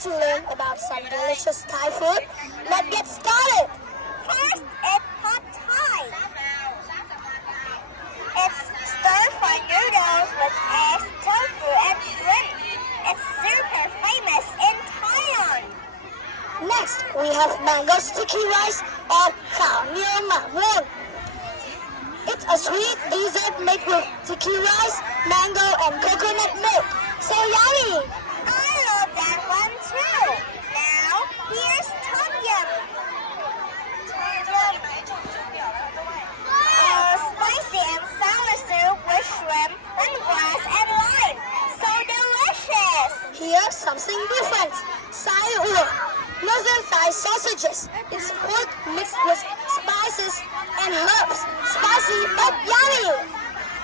to learn about some delicious Thai food? Let's get started! First, it's pad Thai. It's stir-fried noodles with eggs, tofu, and shrimp. It's super famous in Thailand. Next, we have mango sticky rice or khao niêu ma muon. It's a sweet dessert made with sticky rice, mango, and coconut milk. So yummy! I love that one too. Now, here's Tom Yum. Spicy and sour soup with shrimp, lemongrass, and lime. So delicious! Here's something different. Sai ua, northern Thai sausages. It's pork mixed with spices and herbs. Spicy but yummy!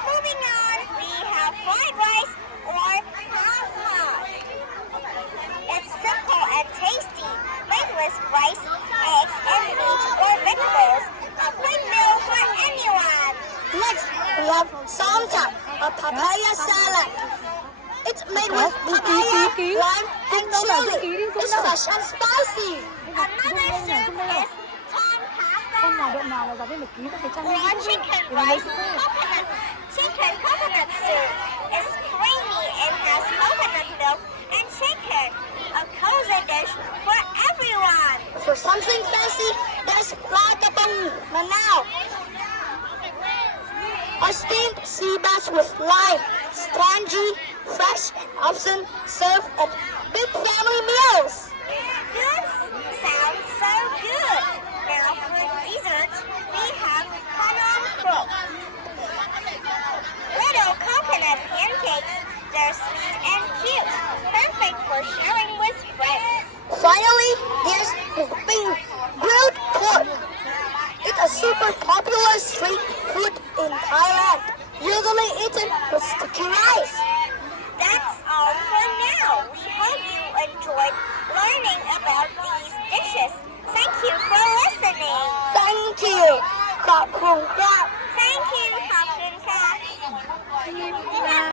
Moving on, we have fried rice or pasta. It's simple and tasty, made with rice, eggs, and meat or vegetables. A quick meal for anyone. Next, we have somtam, a papaya salad. It's made with papaya, lime, and chili. It's fresh and spicy. Another soup is tom Con nào kha đoạn nào là giáo viên phải ký vào cái trang or chicken rice chicken coconut soup. It's creamy and has coconut milk and chicken. A cozy dish for everyone. For something fancy, there's pla kapong manao. A steamed sea bass with lime. It's tangy, fresh, often served at big family meals. This sounds so good. Now for dessert, we have panang pro. Little coconut pancakes. They're sweet and cute, perfect for sharing with friends. Finally, there's ping grilled pork. It's a super popular street food in Thailand, usually eaten with sticky rice. That's all for now. We hope you enjoyed learning about these dishes. Thank you for listening. Thank you. ขอบคุณครับ